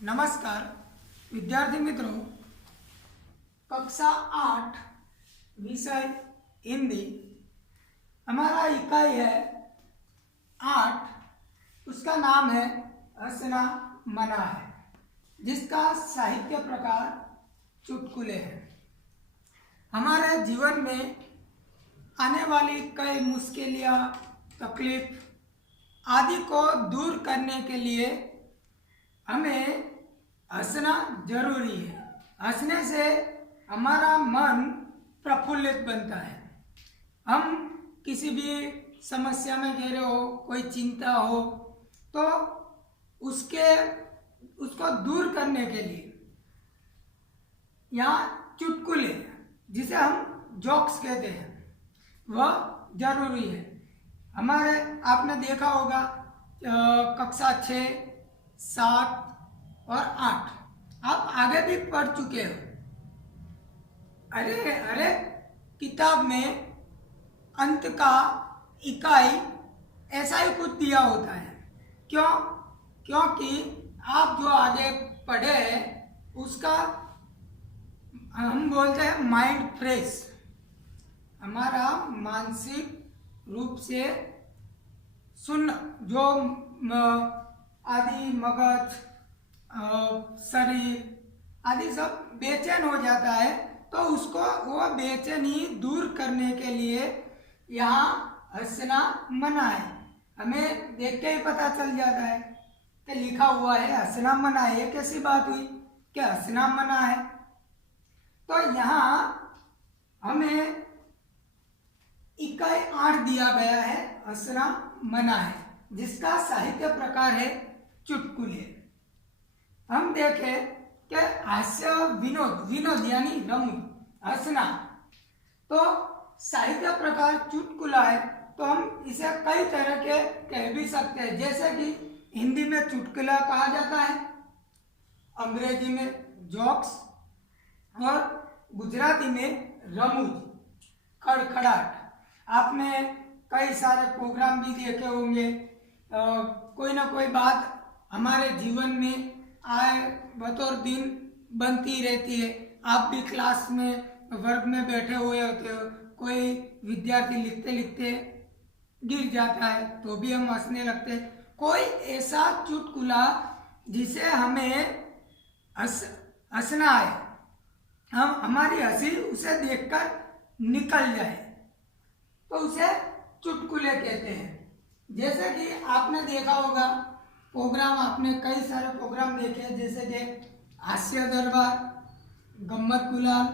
नमस्कार विद्यार्थी मित्रों, कक्षा 8 विषय हिंदी हमारा इकाई है 8। उसका नाम है हंसना मना है, जिसका साहित्य प्रकार चुटकुले है। हमारे जीवन में आने वाली कई मुश्किलें, तकलीफ आदि को दूर करने के लिए हमें हंसना जरूरी है। हंसने से हमारा मन प्रफुल्लित बनता है। हम किसी भी समस्या में घिरे हो, कोई चिंता हो, तो उसको दूर करने के लिए यहाँ चुटकुले, जिसे हम जोक्स कहते हैं, वह जरूरी है। हमारे आपने देखा होगा कक्षा 6, 7 और 8 आप आगे भी पढ़ चुके हो। अरे किताब में अंत का इकाई ऐसा ही कुछ दिया होता है। क्योंकि आप जो आगे पढ़े हैं उसका हम बोलते हैं माइंड फ्रेश, हमारा मानसिक रूप से सुन जो आदि मगज शरीर आदि सब बेचैन हो जाता है, तो उसको वो बेचैनी दूर करने के लिए यहाँ हंसना मना है। हमें देख के ही पता चल जाता है कि लिखा हुआ है हंसना मना है। ये कैसी बात हुई कि हंसना मना है? तो यहाँ हमें इकाई 8 दिया गया है, हंसना मना है, जिसका साहित्य प्रकार है चुटकुले। हम देखें कि हास्य विनोद यानी रमूज, हंसना, तो साहित्य प्रकार चुटकुला है, तो हम इसे कई तरह के कह भी सकते हैं। जैसे कि हिंदी में चुटकुला कहा जाता है, अंग्रेजी में जोक्स और गुजराती में रमूज, खड़खड़ाहट। आपने कई सारे प्रोग्राम भी देखे होंगे। कोई ना कोई बात हमारे जीवन में आए बतौर दिन बनती रहती है। आप भी क्लास में वर्ग में बैठे हुए होते हो, कोई विद्यार्थी लिखते लिखते गिर जाता है तो भी हम हंसने लगते हैं। कोई ऐसा चुटकुला जिसे हमें हंसना है, हम हमारी हंसी उसे देखकर निकल जाए, तो उसे चुटकुले कहते हैं। जैसे कि आपने देखा होगा प्रोग्राम, आपने कई सारे प्रोग्राम देखे, जैसे कि हास्य दरबार, गम्मत गुलाल,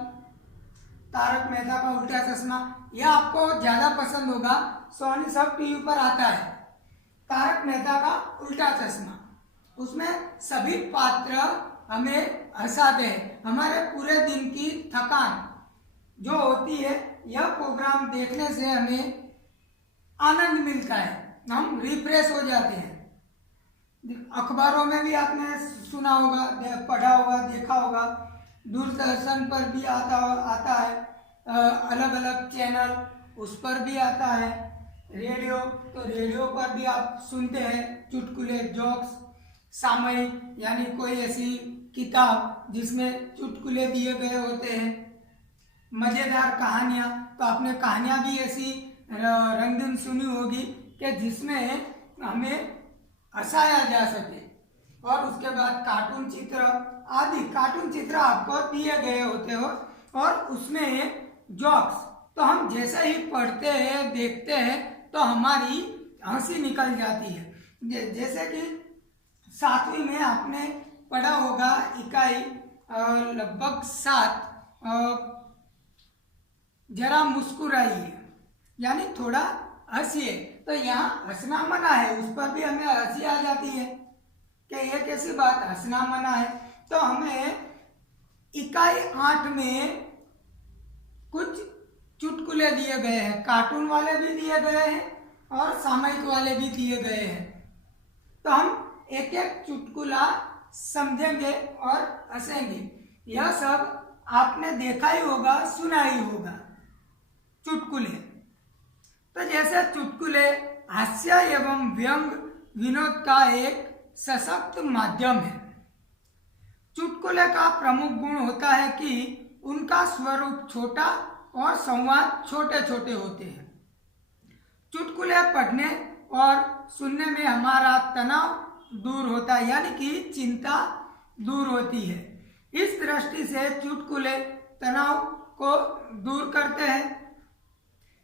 तारक मेहता का उल्टा चश्मा। यह आपको ज्यादा पसंद होगा, सोनी सब टीवी पर आता है, तारक मेहता का उल्टा चश्मा। उसमें सभी पात्र हमें हंसाते हैं। हमारे पूरे दिन की थकान जो होती है, यह प्रोग्राम देखने से हमें आनंद मिलता है, हम रिफ्रेश हो जाते हैं। अखबारों में भी आपने सुना होगा, पढ़ा होगा, देखा होगा, दूरदर्शन पर भी आता है, अलग अलग चैनल उस पर भी आता है, रेडियो, तो रेडियो पर भी आप सुनते हैं चुटकुले, जोक्स, सामयिक यानी कोई ऐसी किताब जिसमें चुटकुले दिए गए होते हैं, मजेदार कहानियाँ, तो आपने कहानियाँ भी ऐसी रंगीन सुनी होगी कि जिसमें हमें हंसाया जा सके। और उसके बाद कार्टून चित्र आदि, कार्टून चित्र आपको दिए गए होते हो, और उसमें जोक्स, तो हम जैसे ही पढ़ते हैं, देखते हैं, तो हमारी हंसी निकल जाती है। जैसे कि 7वीं में आपने पढ़ा होगा इकाई लगभग 7, जरा मुस्कुराइए यानी थोड़ा हंसिए। तो यहाँ हंसना मना है, उस पर भी हमें हंसी आ जाती है कि ये कैसी बात, हंसना मना है। तो हमें इकाई 8 में कुछ चुटकुले दिए गए हैं, कार्टून वाले भी दिए गए हैं और सामयिक वाले भी दिए गए हैं। तो हम एक एक चुटकुला समझेंगे और हंसेंगे। यह सब आपने देखा ही होगा, सुना ही होगा, चुटकुले। तो जैसे चुटकुले हास्य एवं व्यंग विनोद का एक सशक्त माध्यम है, चुटकुले का प्रमुख गुण होता है कि उनका स्वरूप छोटा और संवाद छोटे छोटे होते हैं। चुटकुले पढ़ने और सुनने में हमारा तनाव दूर होता है, यानी कि चिंता दूर होती है। इस दृष्टि से चुटकुले तनाव को दूर करते हैं।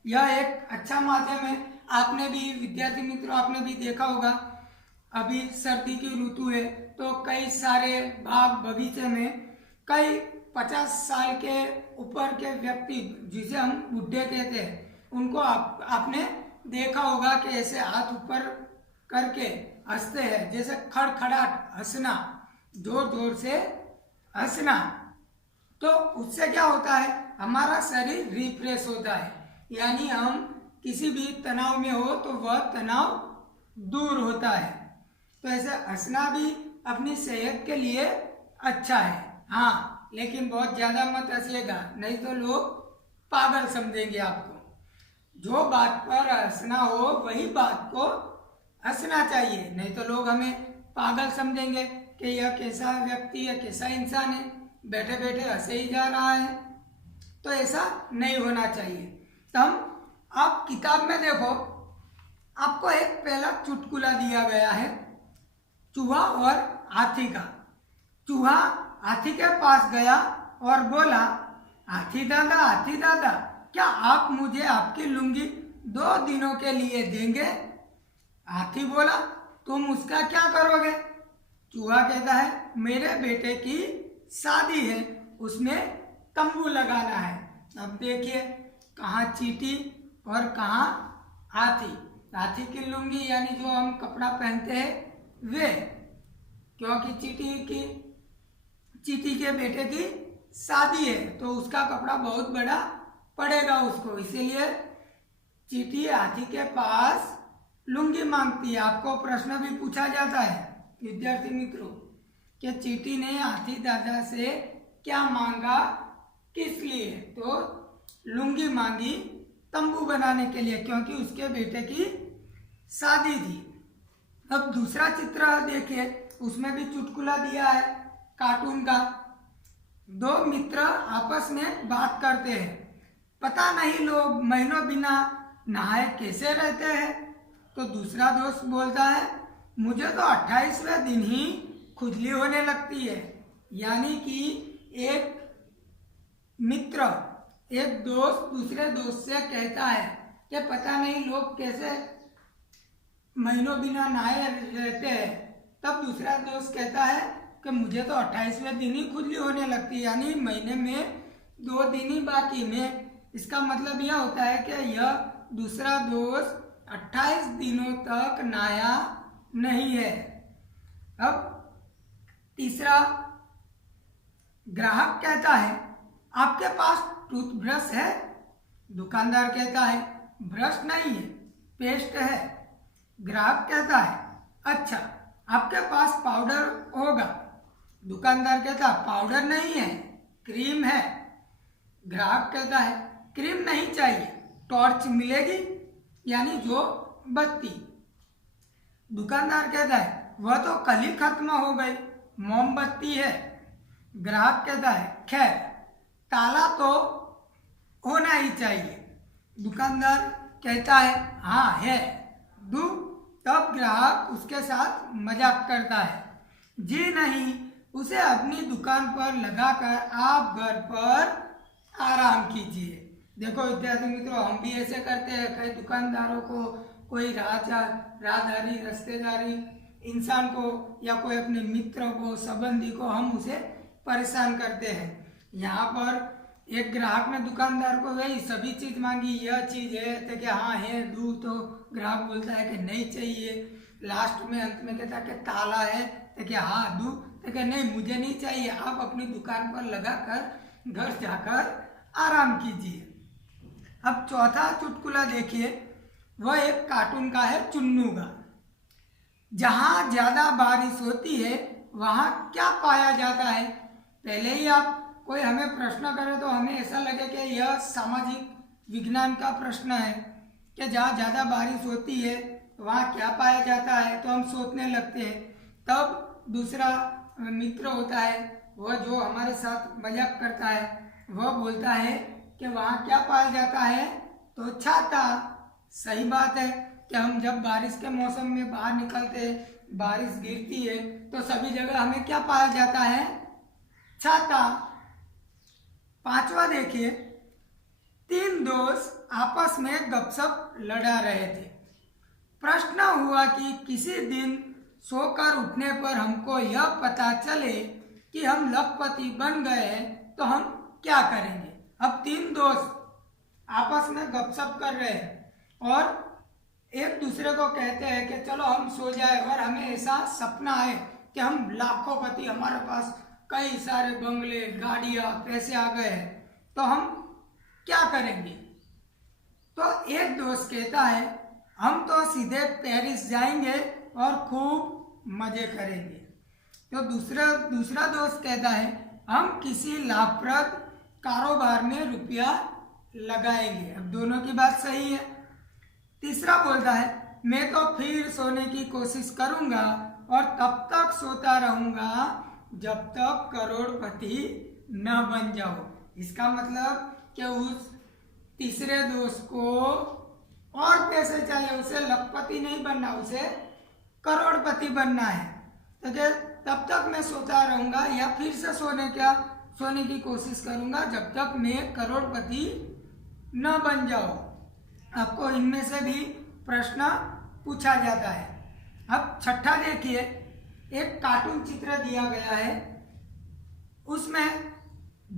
यह एक अच्छा माध्यम है। आपने भी विद्यार्थी मित्रों, आपने भी देखा होगा, अभी सर्दी की ऋतु है तो कई सारे बाग बगीचे में कई 50 साल के ऊपर के व्यक्ति, जिसे हम बुढ़े कहते हैं, उनको आपने देखा होगा कि ऐसे हाथ ऊपर करके हंसते हैं, जैसे खड़खड़ाहट हंसना, जोर जोर से हंसना। तो उससे क्या होता है, हमारा शरीर रिफ्रेश होता है, यानी हम किसी भी तनाव में हो तो वह तनाव दूर होता है। तो ऐसे हंसना भी अपनी सेहत के लिए अच्छा है। हाँ, लेकिन बहुत ज़्यादा मत हंसिएगा, नहीं तो लोग पागल समझेंगे आपको। जो बात पर हंसना हो वही बात को हंसना चाहिए, नहीं तो लोग हमें पागल समझेंगे कि यह कैसा व्यक्ति है, कैसा इंसान है, बैठे बैठे हंसे ही जा रहा है। तो ऐसा नहीं होना चाहिए। तो हम आप किताब में देखो, आपको एक पहला चुटकुला दिया गया है, चूहा और हाथी का। चूहा हाथी के पास गया और बोला, हाथी दादा, क्या आप मुझे आपकी लुंगी 2 दिनों के लिए देंगे? हाथी बोला, तुम उसका क्या करोगे? चूहा कहता है, मेरे बेटे की शादी है, उसमें तंबू लगाना है। अब देखिए, कहाँ चींटी और कहाँ हाथी। हाथी की लुंगी यानी जो हम कपड़ा पहनते हैं वे, क्योंकि चींटी के बेटे की शादी है तो उसका कपड़ा बहुत बड़ा पड़ेगा उसको, इसीलिए चींटी हाथी के पास लुंगी मांगती है। आपको प्रश्न भी पूछा जाता है विद्यार्थी मित्रों कि चींटी ने हाथी दादा से क्या मांगा, किस लिए? तो लुंगी मांगी तंबू बनाने के लिए, क्योंकि उसके बेटे की शादी थी। अब दूसरा चित्र देखिए, उसमें भी चुटकुला दिया है कार्टून का। 2 मित्र आपस में बात करते हैं, पता नहीं लोग महीनों बिना नहाए कैसे रहते हैं। तो दूसरा दोस्त बोलता है, मुझे तो 28वें दिन ही खुजली होने लगती है। यानी कि एक मित्र, एक दोस्त दूसरे दोस्त से कहता है कि पता नहीं लोग कैसे महीनों बिना नहाए रहते हैं। तब दूसरा दोस्त कहता है कि मुझे तो 28वें दिन ही खुजली होने लगती है, यानी महीने में 2 दिन ही बाकी में। इसका मतलब यह होता है कि यह दूसरा दोस्त 28 दिनों तक नहाया नहीं है। अब तीसरा, ग्राहक कहता है, आपके पास टूथब्रश है? दुकानदार कहता है, ब्रश नहीं है, पेस्ट है। ग्राहक कहता है, अच्छा, आपके पास पाउडर होगा? दुकानदार कहता है, पाउडर नहीं है, क्रीम है। ग्राहक कहता है, क्रीम नहीं चाहिए, टॉर्च मिलेगी? यानी जो बत्ती। दुकानदार कहता है, वह तो कल ही खत्म हो गई, मोमबत्ती है। ग्राहक कहता है, खैर ताला तो होना ही चाहिए। दुकानदार कहता है, हाँ है, दूं? तब ग्राहक उसके साथ मजाक करता है, जी नहीं, उसे अपनी दुकान पर लगाकर आप घर पर आराम कीजिए। देखो विद्यार्थी मित्रों, हम भी ऐसे करते हैं। कई दुकानदारों को, कोई राहदारी रिश्तेदारी इंसान को या कोई अपने मित्र को, संबंधी को हम उसे परेशान करते हैं। यहाँ पर एक ग्राहक ने दुकानदार को वही सभी चीज मांगी, यह चीज है तो क्या हाँ है, दूं? तो ग्राहक बोलता है कि नहीं चाहिए। लास्ट में अंत में कहता है कि ताला है तो क्या हाँ दूं? तो क्या नहीं, मुझे नहीं चाहिए, आप अपनी दुकान पर लगाकर घर जाकर आराम कीजिए। अब चौथा चुटकुला देखिए, वह एक कार्टून का है, चुन्नू का। जहाँ ज्यादा बारिश होती है वहाँ क्या पाया जाता है? पहले ही आप कोई हमें प्रश्न करे तो हमें ऐसा लगे कि यह सामाजिक विज्ञान का प्रश्न है कि जहाँ ज़्यादा बारिश होती है वहाँ क्या पाया जाता है, तो हम सोचने लगते हैं। तब दूसरा मित्र होता है, वह जो हमारे साथ मजाक करता है, वह बोलता है कि वहाँ क्या पाया जाता है, तो छाता। सही बात है कि हम जब बारिश के मौसम में बाहर निकलते हैं, बारिश गिरती है, तो सभी जगह हमें क्या पाया जाता है, छाता। पांचवा देखिए, 3 दोस्त आपस में गपशप लड़ा रहे थे। प्रश्न हुआ कि किसी दिन सोकर उठने पर हमको यह पता चले कि हम लखपति बन गए हैं तो हम क्या करेंगे। अब 3 दोस्त आपस में गपशप कर रहे हैं और एक दूसरे को कहते हैं कि चलो हम सो जाए, और हमें ऐसा सपना है कि हम लाखोंपति, हमारे पास कई सारे बंगले, गाड़ियाँ, पैसे आ गए हैं, तो हम क्या करेंगे। तो एक दोस्त कहता है हम तो सीधे पेरिस जाएंगे और खूब मजे करेंगे। तो दूसरा दोस्त कहता है हम किसी लाभप्रद कारोबार में रुपया लगाएंगे। अब दोनों की बात सही है। तीसरा बोलता है मैं तो फिर सोने की कोशिश करूंगा और तब तक सोता रहूंगा जब तक करोड़पति न बन जाओ। इसका मतलब कि उस तीसरे दोस्त को और पैसे चाहिए, उसे लखपति नहीं बनना, उसे करोड़पति बनना है। तो तब तक मैं सोता रहूंगा या फिर से सोने की कोशिश करूंगा जब तक मैं करोड़पति न बन जाऊं। आपको इनमें से भी प्रश्न पूछा जाता है। अब छठा देखिए, एक कार्टून चित्र दिया गया है, उसमें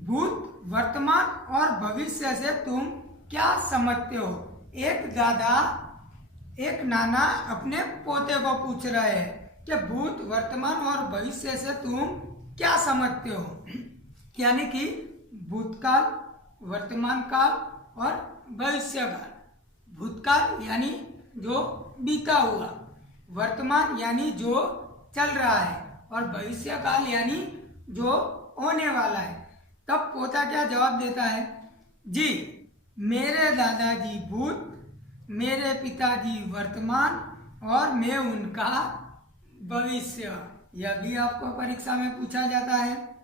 भूत, वर्तमान और भविष्य से तुम क्या समझते हो। एक नाना अपने पोते को पूछ रहे हैं कि भूत, वर्तमान और भविष्य से तुम क्या समझते हो। यानी कि भूतकाल, वर्तमान काल और भविष्य काल। भूतकाल यानी जो बीता हुआ, वर्तमान यानी जो चल रहा है, और भविष्य काल यानी जो होने वाला है। तब पोता क्या जवाब देता है, जी मेरे दादाजी भूत, मेरे पिताजी वर्तमान और मैं उनका भविष्य। यह भी आपको परीक्षा में पूछा जाता है।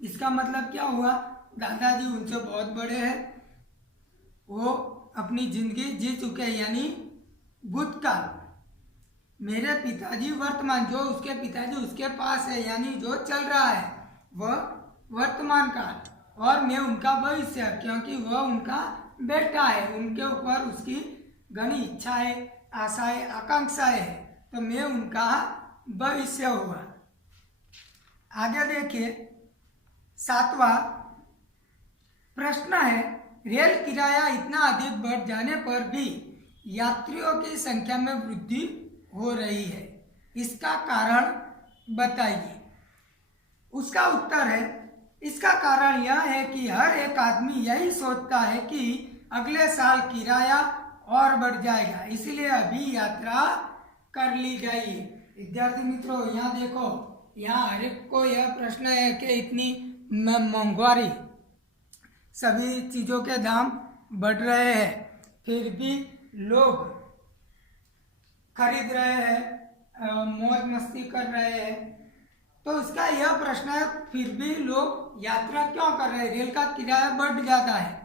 इसका मतलब क्या हुआ, दादाजी उनसे बहुत बड़े हैं, वो अपनी जिंदगी जी चुके हैं, यानी भूतकाल। मेरे पिताजी वर्तमान, जो उसके पिताजी उसके पास है, यानी जो चल रहा है वह वर्तमान काल, और मैं उनका भविष्य, क्योंकि वह उनका बेटा है, उनके ऊपर उसकी घनी इच्छाएं, आशाएं, आकांक्षाएं है, तो मैं उनका भविष्य हुआ। आगे देखिए, 7वां प्रश्न है रेल किराया इतना अधिक बढ़ जाने पर भी यात्रियों की संख्या में वृद्धि हो रही है, इसका कारण बताइए। उसका उत्तर है, इसका कारण यह है कि हर एक आदमी यही सोचता है कि अगले साल किराया और बढ़ जाएगा, इसलिए अभी यात्रा कर ली जाइए। विद्यार्थी मित्रों, यहाँ देखो, यहाँ हर एक को यह प्रश्न है कि इतनी महंगाई, सभी चीज़ों के दाम बढ़ रहे हैं, फिर भी लोग खरीद रहे हैं, मौज मस्ती कर रहे हैं। तो इसका यह प्रश्न है, फिर भी लोग यात्रा क्यों कर रहे हैं, रेल का किराया बढ़ जाता है।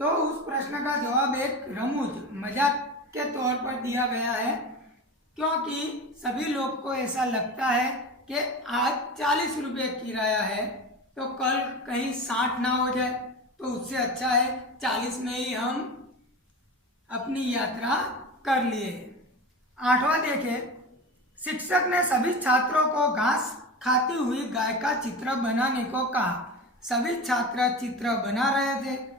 तो उस प्रश्न का जवाब एक रमूज, मजाक के तौर पर दिया गया है, क्योंकि सभी लोग को ऐसा लगता है कि आज 40 रुपये किराया है, तो कल कहीं 60 ना हो जाए, तो उससे अच्छा है 40 में ही हम अपनी यात्रा कर लिए। 8वां देखे, शिक्षक ने सभी छात्रों को घास खाती हुई गाय का चित्र बनाने को कहा। सभी छात्र चित्र बना रहे थे।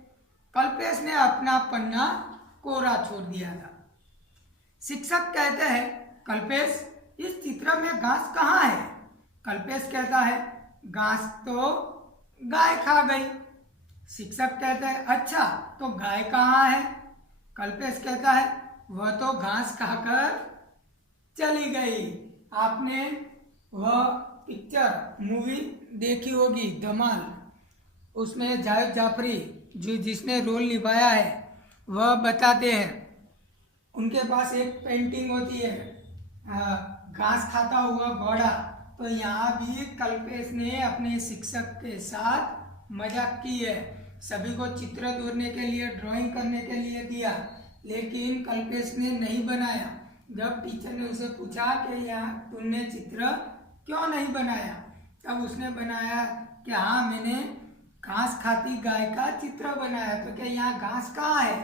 कल्पेश ने अपना पन्ना कोरा छोड़ दिया था। शिक्षक कहते हैं, कल्पेश इस चित्र में घास कहाँ है। कल्पेश कहता है, घास तो गाय खा गई। शिक्षक कहते हैं, अच्छा तो गाय कहाँ है। कल्पेश कहता है, वह तो घास खाकर चली गई। आपने वह पिक्चर मूवी देखी होगी धमाल, उसमें जावेद जाफरी जो जिसने रोल निभाया है वह बताते हैं, उनके पास एक पेंटिंग होती है घास खाता हुआ घोड़ा, तो यहाँ भी कल्पेश ने अपने शिक्षक के साथ मजाक की है। सभी को चित्र दौड़ने के लिए, ड्राइंग करने के लिए दिया, लेकिन कल्पेश ने नहीं बनाया। जब टीचर ने उसे पूछा कि यहाँ तुमने चित्र क्यों नहीं बनाया, तब उसने बनाया कि हाँ, मैंने घास खाती गाय का चित्र बनाया। तो क्या यहाँ घास कहाँ है?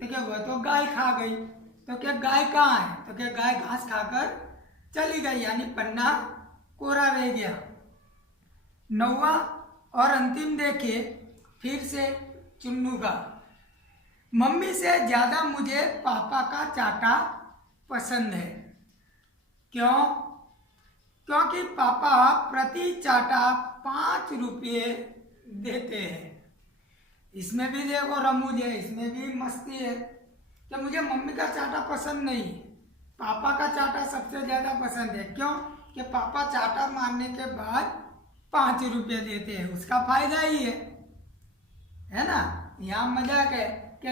तो क्या वह तो गाय खा गई। तो क्या गाय कहाँ है? तो क्या गाय घास खाकर चली गई, यानी पन्ना कोरा रह गया। 9वां और अंतिम देखिए, फिर से चुन्नू का। मम्मी से ज्यादा मुझे पापा का चाटा पसंद है। क्यों? क्योंकि पापा प्रति चाटा 5 रुपये देते हैं। इसमें भी देखो रमूज है, इसमें भी मस्ती है कि मुझे मम्मी का चाटा पसंद नहीं, पापा का चाटा सबसे ज्यादा पसंद है। क्यों? कि पापा चाटा मारने के बाद 5 रुपये देते हैं, उसका फायदा ही है ना। यहाँ मजाक है कि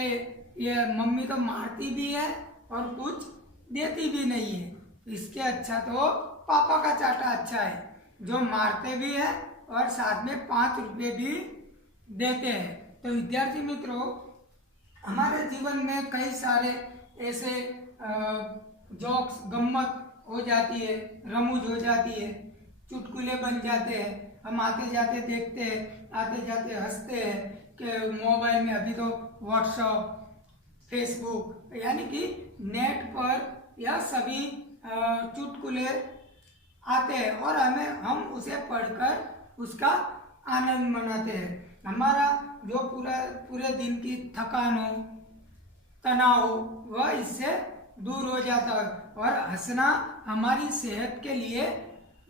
ये मम्मी तो मारती भी है और कुछ देती भी नहीं है, इसके अच्छा तो पापा का चाटा अच्छा है, जो मारते भी है और साथ में 5 रुपये भी देते हैं। तो विद्यार्थी मित्रों, हमारे जीवन में कई सारे ऐसे जोक्स, गम्मत हो जाती है, रमूज हो जाती है, चुटकुले बन जाते हैं। हम आते जाते देखते हैं, आते जाते हंसते हैं कि मोबाइल में अभी तो व्हाट्सएप, फेसबुक, यानी कि नेट पर यह सभी चुटकुले आते हैं और हम उसे पढ़कर उसका आनंद मनाते हैं। हमारा जो पूरे दिन की थकान हो, तनाव हो, वह इससे दूर हो जाता है और हंसना हमारी सेहत के लिए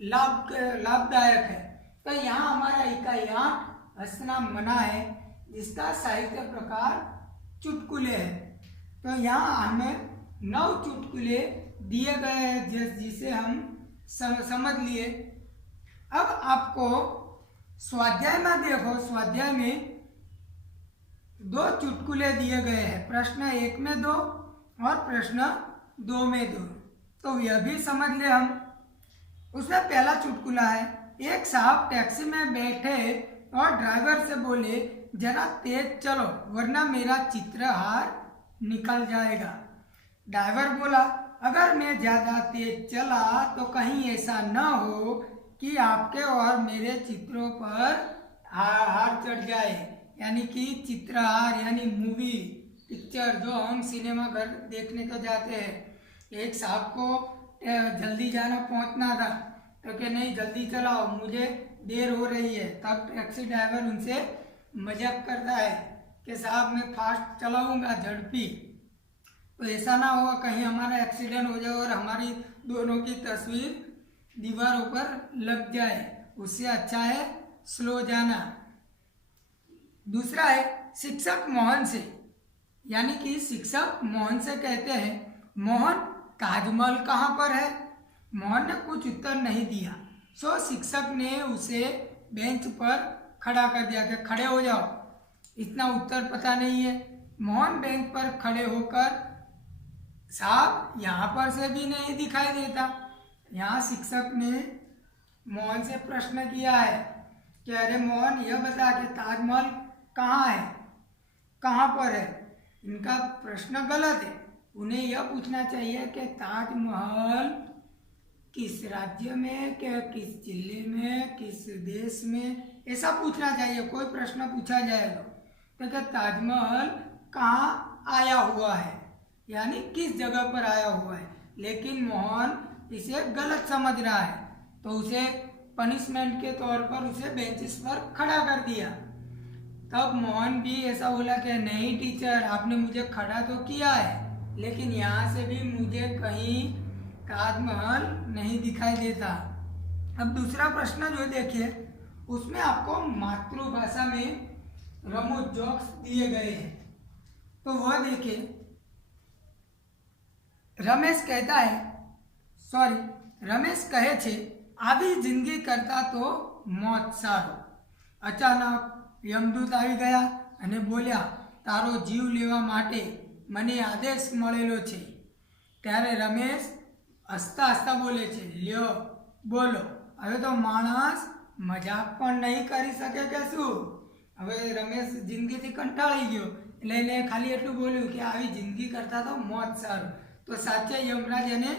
लाभदायक है। तो यहाँ हमारा इकाई 8 हंसना मना है, जिसका साहित्य प्रकार चुटकुले है। तो यहाँ हमें 9 चुटकुले दिए गए हैं, जिसे हम समझ लिए। अब आपको स्वाध्याय में देखो, स्वाध्याय में 2 चुटकुले दिए गए हैं, प्रश्न 1 में 2 और प्रश्न 2 में 2। तो यह भी समझ ले हम। उसमें पहला चुटकुला है, एक साहब टैक्सी में बैठे और ड्राइवर से बोले, जरा तेज चलो वरना मेरा चित्रहार निकल जाएगा। ड्राइवर बोला, अगर मैं ज्यादा तेज चला तो कहीं ऐसा न हो कि आपके और मेरे चित्रों पर हार चढ़ जाए। यानी कि चित्रहार यानी मूवी, पिक्चर जो हम सिनेमा घर देखने को जाते हैं। एक साहब को जल्दी जाना पहुंचना था, तो कि नहीं जल्दी चलाओ, मुझे देर हो रही है। तब टैक्सी ड्राइवर उनसे मजाक करता है कि साहब मैं फास्ट चलाऊंगा, झड़पी, तो ऐसा ना हो कहीं हमारा एक्सीडेंट हो जाए और हमारी दोनों की तस्वीर दीवारों पर लग जाए, उससे अच्छा है स्लो जाना। दूसरा है शिक्षक मोहन से, यानी कि शिक्षक मोहन से कहते हैं, मोहन ताजमहल कहाँ पर है? मोहन ने कुछ उत्तर नहीं दिया, सो शिक्षक ने उसे बेंच पर खड़ा कर दिया कि खड़े हो जाओ, इतना उत्तर पता नहीं है। मोहन बेंच पर खड़े होकर, साहब यहाँ पर से भी नहीं दिखाई देता। यहाँ शिक्षक ने मोहन से प्रश्न किया है कि अरे मोहन, यह बता कि ताजमहल कहाँ है, कहाँ पर है? इनका प्रश्न गलत है। उन्हें यह पूछना चाहिए कि ताजमहल किस राज्य में, क्या किस जिले में, किस देश में, ऐसा पूछना चाहिए। कोई प्रश्न पूछा जाएगा तो क्या ताजमहल कहाँ आया हुआ है, यानी किस जगह पर आया हुआ है। लेकिन मोहन इसे गलत समझ रहा है, तो उसे पनिशमेंट के तौर पर उसे बेंचेस पर खड़ा कर दिया। तब मोहन भी ऐसा बोला कि नहीं टीचर, आपने मुझे खड़ा तो किया है, लेकिन यहाँ से भी मुझे कहीं ताजमहल नहीं दिखाई देता। अब दूसरा प्रश्न जो देखिए, उसमें आपको मातृभाषा में रमूज जोक्स दिए गए हैं, तो वह देखिए। रमेश कहे छे, આવી જિંદગી કરતા તો મોત સારો। અચાનક યમદૂત આવી ગયા અને બોલ્યા, તારો જીવ લેવા માટે મને આદેશ મળેલો છે। ત્યારે રમેશ હસતા હસતા બોલે છે, લ્યો બોલો। હવે તો માણસ મજાક પણ નહીં કરી શકે કે શું? હવે રમેશ જિંદગીથી કંટાળી ગયો એટલે એને ખાલી એટલું બોલ્યું કે આવી જિંદગી કરતા તો મોત સારું. તો સાચે યમરાજ એને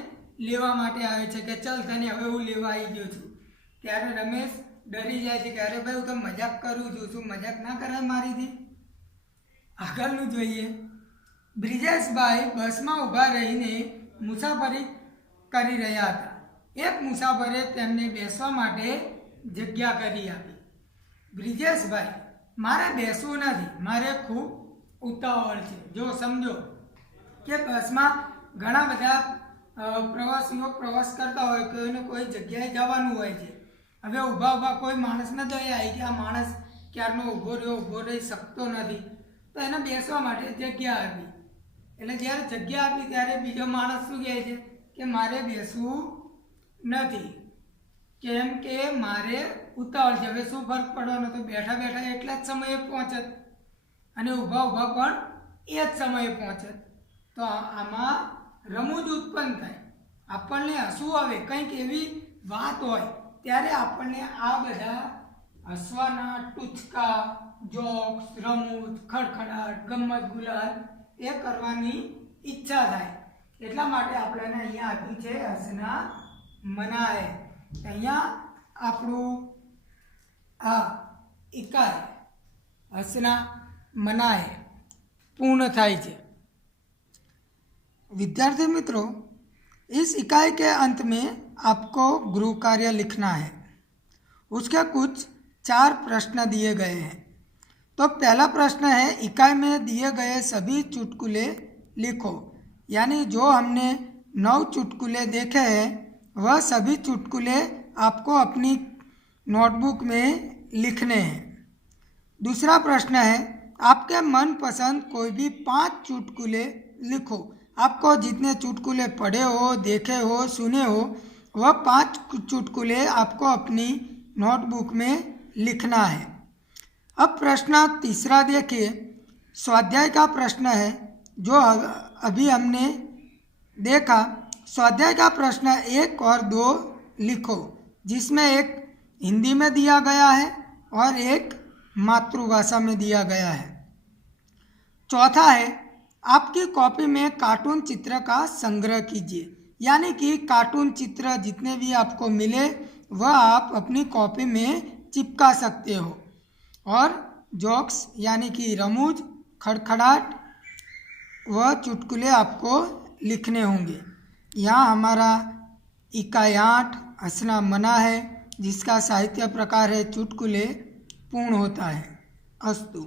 લેવા માટે આવે છે કે ચલ તને હવે હું લેવા આવી ગયો છું. ત્યારે રમેશ ડરી જાય છે કે અરે ભાઈ હું તો મજાક કરું છું, શું મજાક ના કરાય મારીથી? આગળનું જોઈએ. બ્રિજેશભાઈ બસમાં ઊભા રહીને મુસાફરી કરી રહ્યા હતા. એક મુસાફરે તેમને બેસવા માટે જગ્યા કરી આપી. બ્રિજેશભાઈ, મારે બેસવું નથી, મારે ખૂબ ઉતાવળ છે. જો સમજો કે બસમાં ઘણા બધા પ્રવાસીઓ પ્રવાસ કરતા હોય, કોઈને કોઈ જગ્યાએ જવાનું હોય છે. હવે ઊભા કોઈ માણસને દયા આવી કે આ માણસ ક્યારનો ઊભો રહી શકતો નથી, તો એને બેસવા માટે જગ્યા આપી. એટલે જ્યારે જગ્યા આપી ત્યારે બીજો માણસ શું કહે છે કે મારે બેસવું નથી, કેમ કે મારે ઉતાવળ છે. હવે શું ફરક પડવાનો? તો બેઠા બેઠા એટલા જ સમયે પહોંચત અને ઊભા પણ એ જ સમયે પહોંચત. તો આમાં રમૂજ ઉત્પન્ન થાય, આપણને હસવું આવે. કંઈક એવી વાત હોય ત્યારે આપણને આ બધા હસવાના ટૂચકા, જોક્સ, રમૂજ, ખડખડાટ, ગમત ગુલાલ એ કરવાની ઈચ્છા થાય. એટલા માટે આપણને અહીંયા આપ્યું છે હસના મનાએ. અહીંયા આપણું આ इकाई हंसना मनाए पूर्ण થાય છે. विद्यार्थी मित्रों, इस इकाई के अंत में आपको गृह कार्य लिखना है. उसके कुछ 4 प्रश्न दिए गए हैं. तो पहला प्रश्न है इकाई में दिए गए सभी चुटकुले लिखो. यानी जो हमने 9 चुटकुले देखे हैं वह सभी चुटकुले आपको अपनी नोटबुक में लिखने हैं. दूसरा प्रश्न है आपके मनपसंद कोई भी 5 चुटकुले लिखो. आपको जितने चुटकुले पढ़े हो, देखे हो, सुने हो वह 5 चुटकुले आपको अपनी नोटबुक में लिखना है. अब प्रश्न तीसरा देखिए. स्वाध्याय का प्रश्न है जो अभी हमने देखा. स्वाध्याय का प्रश्न 1 और 2 लिखो, जिसमें एक हिंदी में दिया गया है और एक मातृभाषा में दिया गया है. चौथा है आपकी कॉपी में कार्टून चित्र का संग्रह कीजिए. यानी कि कार्टून चित्र जितने भी आपको मिले वह आप अपनी कॉपी में चिपका सकते हो. और जोक्स यानी कि रमूज, खड़खड़ाट वह चुटकुले आपको लिखने होंगे. यहाँ हमारा इकाई 8 हंसना मना है, जिसका साहित्य प्रकार है चुटकुले, पूर्ण होता है. अस्तु.